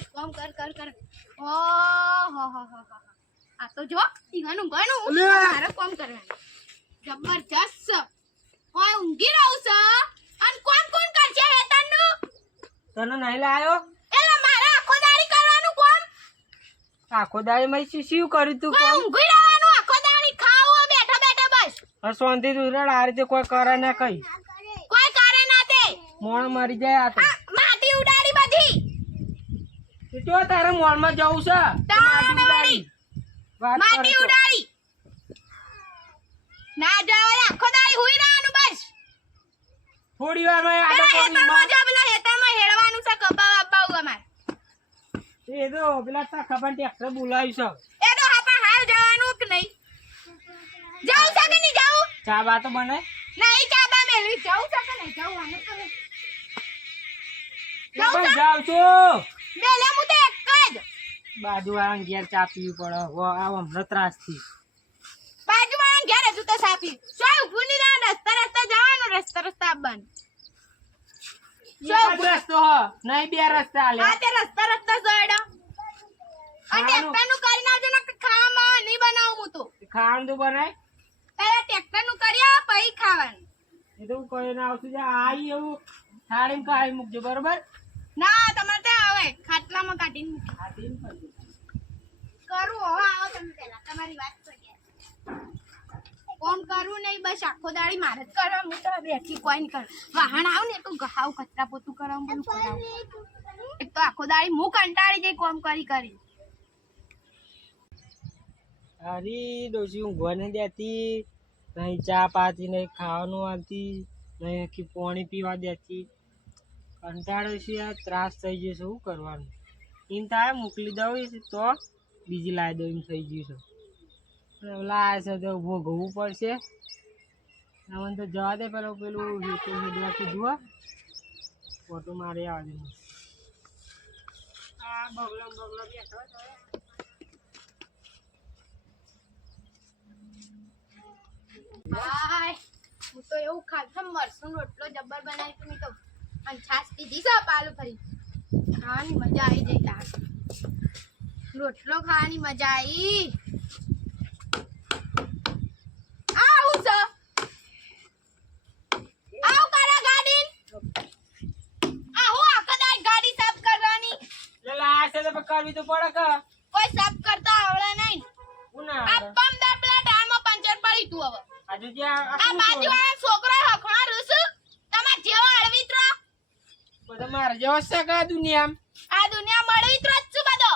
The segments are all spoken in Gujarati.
એ કોમ કર કર કર. ઓ હો હો હો આ તો જો ઈગાનું ગણું મારે કામ કરવાનું. જબરજસ્ત. હોય ઊંઘી રહું છે. અન કોણ કોણ કરશે હેતનનું તને નહીં લાયો? એલા મારે આખો દાડી કરવાનું કોમ? આખો દાડી મય શું શું કર્યું તું કોમ? ઊંઘી રહેવાનું આખો દાડી ખાવું બેઠા બેઠા બસ. હવે શાંતિ તું રડ આ રીતે કોઈ કરે ના કઈ. કોઈ કરે ના તે. મોણ મરી જાય આ તો. માટી ઉડાડી તું તારે મોણમાં જવું છે. માટી ઉડાડી. ના જવાય આખો દાડી હુઈ રહેવાનું બસ. થોડી વારમાં આડો હેતરમાં જો પેલા હેતરમાં હેડવાનું છે કપા વપા અમાર. એ તો પેલા તા ખબર ટ્રેક્ટર બોલાવ્યું છે. એ તો હાપા હાલ જવાનું કે નહીં? જાઉં છે કે નહીં જાઉં ચા બા તો બને. નહીં ચાબા મેલવી જાઉં છે કે નહીં? જાઉં આને તો જાઉં છું. મેલે હું તો એક જ બાજુ વાળા ઘેર ચા પીવી પડે. હો આ હમણાં ત્રાસથી બાજુવાળા ઘેર હજુ તો સાફી શું ઊભું નહીં રહ્યા રસ્તા રસ્તા જવાનું રસ્તા રસ્તા આવવાનું એક રસ્તો હ નહીં બે રસ્તા આલે. હા તે રસ્તા રસ્તા જોડો અને ખાવાનું. કરી નાખજો ને ખાવામાં નહીં બનાવું હું તો. ખાવાનું તો બનાય. પહેલા ટ્રેક્ટરનું કરી આવો પછી ખાવાનું. એ તો કોઈ ના આવતું. આઈ એવું. થાળીમાં કાઢી મૂકજો બરોબર? ના તમારે આવે ખાટલામાં કાઢીને મૂકો. કરું હવે આવો તમે પહેલા. તમારી વાત કરીએ. કોમ કરું નહીં બસ આખો દાડી મારે જ કરવા હું તો બેઠી કોઈ કર વાહન આવ ને તો ગહાવ કચરા પોતું કરાવું બધું કરાવું. એક તો આખો દાડી હું કંટાળી જઈ કોમ કરી કરી. અરે ડોશી ઊંઘવા નહીં દેતી નહીં ચા પાતી નહીં ખાવાનું આવતી નહીં આખી પાણી પીવા દેતી. કંટાળો છે, ત્રાસ થઈ જશે શું કરવાનું? એમ તારે મોકલી દઉં તો બીજી લાવી દઉં એમ થઈ ગયું છે. લાવે છે, તો ભોગવવું પડશે. આમાં તો જવા દે પેલો, પેલું મીડિયા કીધું ફોટો મારી આવે આ બગલા હું તો એવું ખાધમ મરસું રોટલો જબ્બર બનાવી તો. અને છાસ પીધી છે પાલું ફરી. ખાવાની મજા આવી જઈ તાર. રોટલો ખાવાની મજા આવી. આવું છે. આવું કરો ગાડી. સાફ કરવાની. તો કરવી તો પડે કે. કોઈ સાફ કરતા આવડે નહીં. હું ના આ? પેલા પંચર પડી તું હવે. આ છોકરો હખણા રૂસ તમાર જેવો અળવિત્રો બધા મારે જેવો છે કે આ દુનિયા આ દુનિયા મળવિત્રો જ બધો.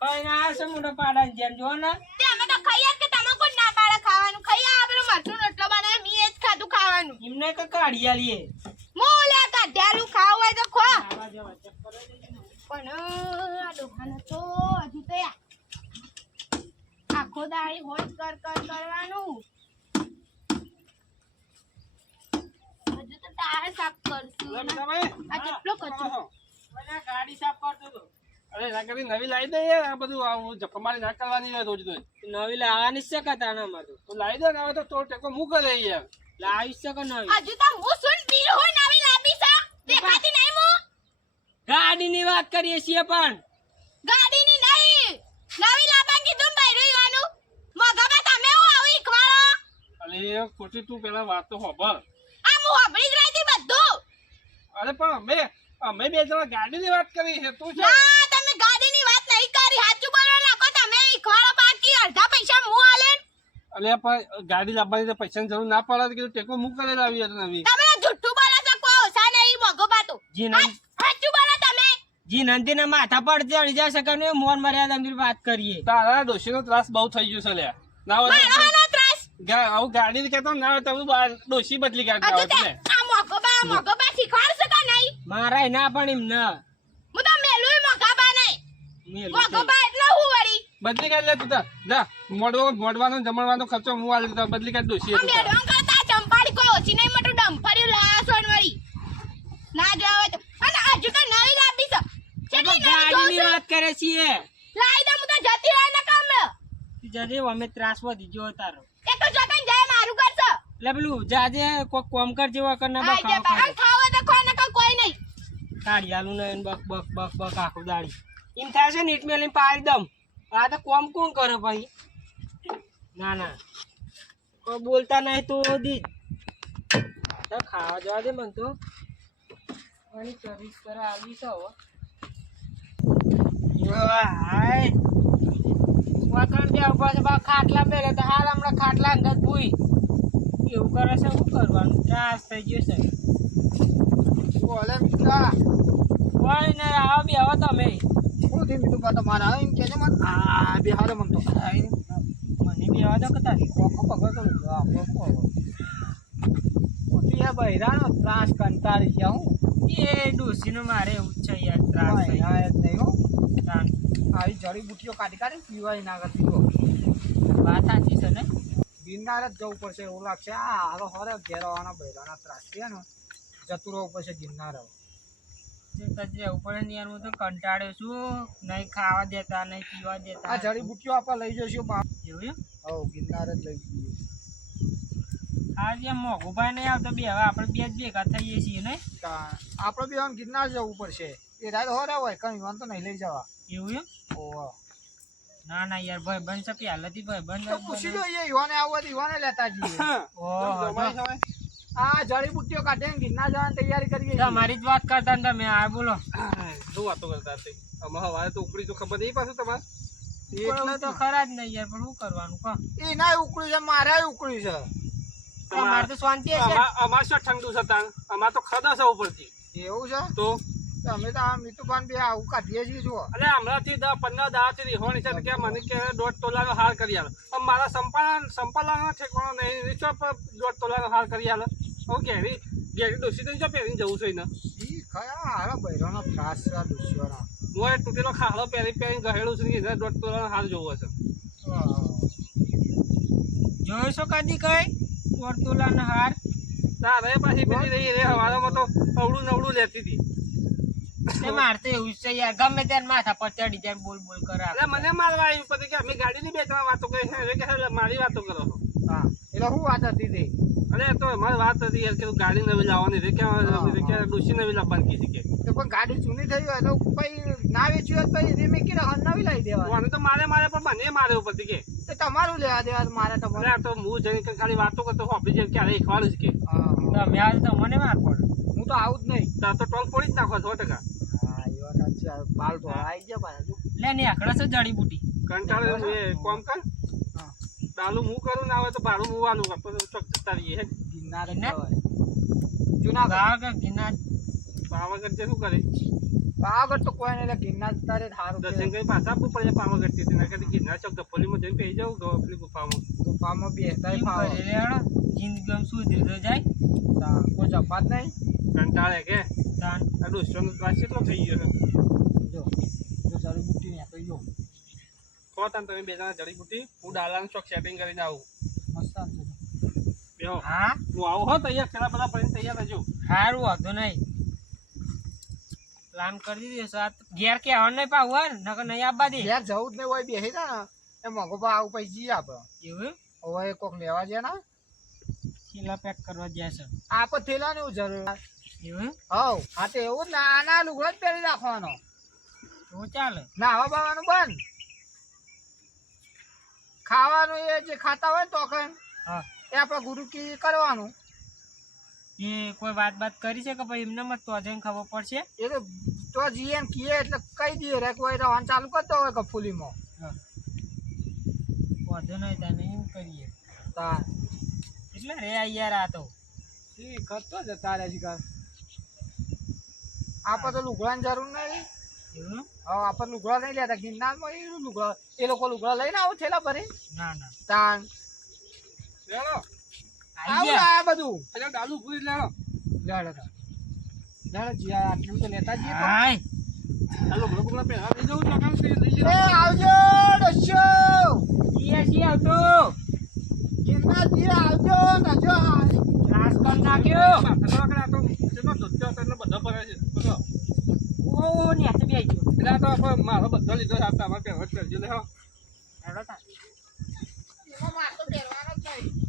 કઈ ના આવશે મોટો પાડા જેમ જો ને. તે અમે તો ખાઈએ કે તમે કોઈ ના પાડે ખાવાનું. ખાઈએ આ પેલું મરચું રોટલો બનાવે મી એ જ ખાધું ખાવાનું. એમને કે કાઢી આલીએ. મોલે કાઢ્યાલું ખાવું હોય તો ખો. પણ આ દુકાન તો હજી તો આખો દાડી હોજ કર કર કરવાનું. તો ટાયર સાફ કરશું. આ કેટલો કચરો? ગાડી સાફ કરતો હતો અરે ના કરી નવી લાવી દે યાર. આ બધું આ જપ્પા મારી ના કરવાની હોય રોજ રોજ. નવી લાવવાની છે કે ના તો તો લાવી દે ને હવે તો તો ટેકો મૂક કરે યાર. લાવી છે કે નવી? હજુ તો હું સુન પીર હોય નવી લાવી છે? દેખાતી નહીં હું. ગાડીની વાત કરીએ છીએ પણ. ગાડીની નહીં. નવી લાંબા કીધું ને બૈરું ઈવાનું મગમાં તમે હું આવું ઈખવાળો અરે ખોટી તું પેલા વાત તો હોબર આ હું હબળી અરે પણ અમે અમે બે જણા ગાડીની વાત કરી છે તું છે. ના તમે ગાડીની વાત નહીં કરી સાચું બોલવા નાખો તમે ઈખવાળો બાકી અડધા પૈસા હું આલે. અલે પણ ગાડી લાવવાની તો પૈસાની જરૂર ના પડે કીધું ટેકો મૂક કરે લાવી એટલે નવી. તમે જુઠ્ઠું બોલો છો કોઈ ઓછા નહીં મોગો પાતો જી નહીં. સાચું બોલો તમે. જી નંદીના માથા પર ચડી જશે કે ને મોન મર્યાદા ની વાત કરીએ. તારા ડોશીનો ત્રાસ બહુ થઈ ગયો છે લે ના હોય ત્રાસ? ગા- આવું ગાડી કેતો ના તમે તો ડોશી બદલી કાઢતા હોય તે આ મોગો બા મોગો બા નહીં મારાય ના પણ એમ ના. હું તો મેલું મોગા બા નહીં. મેલું મોગો એટલે હું વળી. બદલી કરી લે તું તો. જા મોડવો મોડવાનો જમણવાનો ખર્ચો હું આલી દીધો બદલી કરી તું તાર. મેડમ કરતા ચંપાડી કોઈ ઓછી નહીં મોટું ડંફર્યું લાસણ વળી. ના જોવા તો. અને હજુ તો નવી લાંબી છે. નવી ગાડીની વાત કરે છીએ. છું? લાઈ દે હું તો જતી રહે ને કામ. જજે અમે ત્રાસવા દીજો તારો. એ તો જતન જાય મારું કરશે. એટલે પેલું જાજે કોઈ કોમ કર જેવો કર ના આઈ બખાવો જાય ખાય. ખાવ તો ખો ને નહીં બક બક બક બક આખું દાડી. એમ થાય છે ને ઈટ મેલીને પાડી દમ આ તો કોમ કોણ કરે ભાઈ? ના ના. બોલતા નહીં તો દી. તો ખાવા જવા દે મને તો. અને સર્વિસ કરે આવી છે હાય વાકણ બે ઊભા છે બા ખાટલા મેલે તો હાલ હમણાં ખાટલા અંદર ભૂઈ. એવું કરે છે શું કરવાનું? ત્રાસ થઈ ગયો છે? બોલે મિત્રા કોઈ ને આવો બે આવો તમે શું થયું મીઠું પા તમારે એમ કે છે મને આ બિહારે મન તો મને બી આવા તો કે તારી કોકો પકડતો હવે? તું યાર બૈરાનો ત્રાસ કંટાળી ગયા હું. એ ડોસીનો મારે એવું છે યાર ત્રાસ નહીં હો. આવી જડીબુટ્ટીઓ કાઢી કાઢી પીવાય ના કરતી હો. વાત સાચી છે ને? ગિરનાર જ જવું પડશે એવું લાગશે. આ હારો હરે ઘેરવાના બૈરાના ત્રાસ છે ને. જતું ઉપર પડશે ગિરનાર ને યાર હું તો કંટાળ્યો છું. નહીં ખાવા દેતા નહીં પીવા દેતા. આ જડીબુટ્ટીઓ આપણે લઈ જઈશું એવું? ગિરનાર જ લઈ જઈએ. આ જે મોઘુભાઈ નહીં આવતો બે હવે આપણે બે જ ભેગા થઈએ છીએ ને આપણે બી ગિરનાર જવું પડશે. એ રાત હોરે હોય કઈ વાંધો નહીં લઈ જવા. એવું એમ? ઓહો ના ના યાર ભાઈ બંધ છે પહેલાથી ભાઈ તો પૂછી બંધ જોઈએ યુવાને આવવા યુવાને લેતા જઈએ. આ જડીબુટ્ટીઓ કાઢીને ગિરનાર જવાની તૈયારી કરીએ. તમારી જ વાત કરતા ને તમે આ બોલો. શું વાતો કરતા હવારે તો ઉપડી તો ખબર નહીં પાછું તમારે? એટલે તો ખરા જ નહીં યાર પણ શું કરવાનું ઉકળ્યું છે મારે ઉકળ્યું છે. તમારે તો શાંતિ હશે. અમારે અમાર શું ઠંડુ છે તાણ? અમારે તો ખદા છે ઉપરથી. એવું છે? તો? અમે તો આ મીઠુપાન બે આવું કાઢીએ છીએ જુઓ. અરે હમણાંથી દસ પંદર દાડાથી રીહોણી છે કે મને કે દોઢ તોલાનો હાર કરી આલો. પણ મારા સંપાલ સંપાલાનો ઠેકાણો નહીં દોઢ તોલાનો હાર કરી આલો. હું ઘેરી ગેરી દોષી તો જો પહેરીને જવું છે ને ઈ ખયા હારા બૈરાનો હું એ તૂટેલો ખાડો પહેરી પહેરીને ગહેડું છું કે દોઢ તોલાનો હાર જોવો છે. જોયો છો કદી કઈ? વર્તુલાનો હાર. તારે પાછી પેલી રહી રે હવારમાં તો અવળું નવડું લેતી હતી. તે મારે એવું છે યાર ગમે ત્યારે માથા પર ચડી જાય બોલ બોલ કરે મને મારવા આવ્યું પછી કે અમે ગાડીની બે ત્રણ વાતો કરી હવે કે મારી વાતો કરો છો. હા. એટલે શું વાત હતી તે. અરે તો મારી વાત હતી યાર કે તું ગાડી નવી લાવવાની રે કે કે ડોસી નવી લાવવાની કીધી કે તો પણ ગાડી જૂની થઈ હોય તો પછી ના વેચ્યું હોય તો પછી એને મેં કીધું હા, નવી લાવી દેવા અને તો મારે મારે પણ મને મારે ઉપરથી કે. તો તમારું લેવા દેવા મારે તો તમારે આ તો હું જઈને કે ખાલી વાતો કરતો હોપી જેમ ક્યારે એકવાળું જ કે હા, હા. તમે આજ તો મને માર પડે. હું તો આવું જ નહીં. તો ટોલ પડી જ નાખો સો ટકા. હા એ વાત સાચી. આ બાલ તો આવી ગયા પાછા લે ને આકડા છે જડીબુટી. કંટાળે એ કોમ કર. ડાલું હું કરું ના હોય તો ભાડું હું વાલું આપણે ચોક જતા રહીએ હે. ગિરનાર. જુનાગઢ? ગિરનાર. પાવાગઢ જે શું કરે? પાવાગઢ તો કોઈ નહીં ગિરનાર જતા રહે તો સારું દર્શન કરી પાછા આપવું પડે પાવાગઢથી ના કરી ગિરનાર ચોક ગફોલીમાં જઈને પહી જાઉં ગફલી ગુફામાં. ગુફામાં બેસતાય કેમ ફાવે. કરે રે જિંદગી આમ સુધરી તો જાય? તા કોઈ જપાત નહીં. કંટાળે કે? તાન. આ ડોસીનો ત્રાસ કેટલો થઈ ગયો છે? જો જો બુટ્ટી ને આપી જો કહો તાન તમે બે જણા જડીબુટી હું ડાલાનું શોખ સેટિંગ કરીને આવું. બેહો. હા? હું આવું હો તૈયાર પેલા બધા ફરીને તૈયાર રહેજો. સારું વાંધો નહીં. પ્લાન કરી દીધો સાત ઘેર કે આવવાનું નહીં પાવું હોય નકર નહીં આપવા દે. ઘેર જવું જ નહીં હોય બેસી ના. એ મોઘો પા આવું પછી જઈએ આપણે એવું હવે કોક લેવા જાય ને? થેલા પેક કરવા જાય છે. આપણે થેલા ને જરૂર. એવું હવ. હા તો એવું ના. ને આના લુગડો જ પહેરી રાખવાનો. તો ચાલે. નાવા બાવાનું બંધ. ખાવાનું એ જે ખાતા હોય ને તોકન હા. એ આપણે ગુરુકી કરવાનું. એ કોઈ વાત બાત કરી છે કે ભાઈ એમને મત તો જઈને ખબર પડશે? એ તો તો જીએ એમ કીએ એટલે કહી દઈએ. રે કોઈ રવાન ચાલુ કરતો હોય કફુલીમાં. હા. વાંધો નહીં તને એમ કરીએ. તાર. એટલે રે આ યાર આ તો ઈ કરતો જતા રહે છે આપણે તો લુગડાની જરૂર નહીં એવું હવે આપણે લુગડા નહીં લેતા. ગિરનારમાં એ લુગડા એ લોકો લુગડા લઈને આવો થેલા ભરી ના ના. તાન. આવું બધું. એટલે ડાલું પૂરી લેલો લેડો. લેડો જીયા આટલું તો લેતા જઈએ તો. હાય. જાઉં ચોકામ કરી લઈ એ આવજો ઈએ છીએ આવતો ગિરનાર જી આવજો નજો કરી નાખ્યો. તો આ તો ધોત્યો બધો ભરે છે? બધો ઓ ને આ બે જો એટલે મારો બધો લીધો આપતા અમારે પહેરવો જ કરજો લે. હો હેડો તા એમાં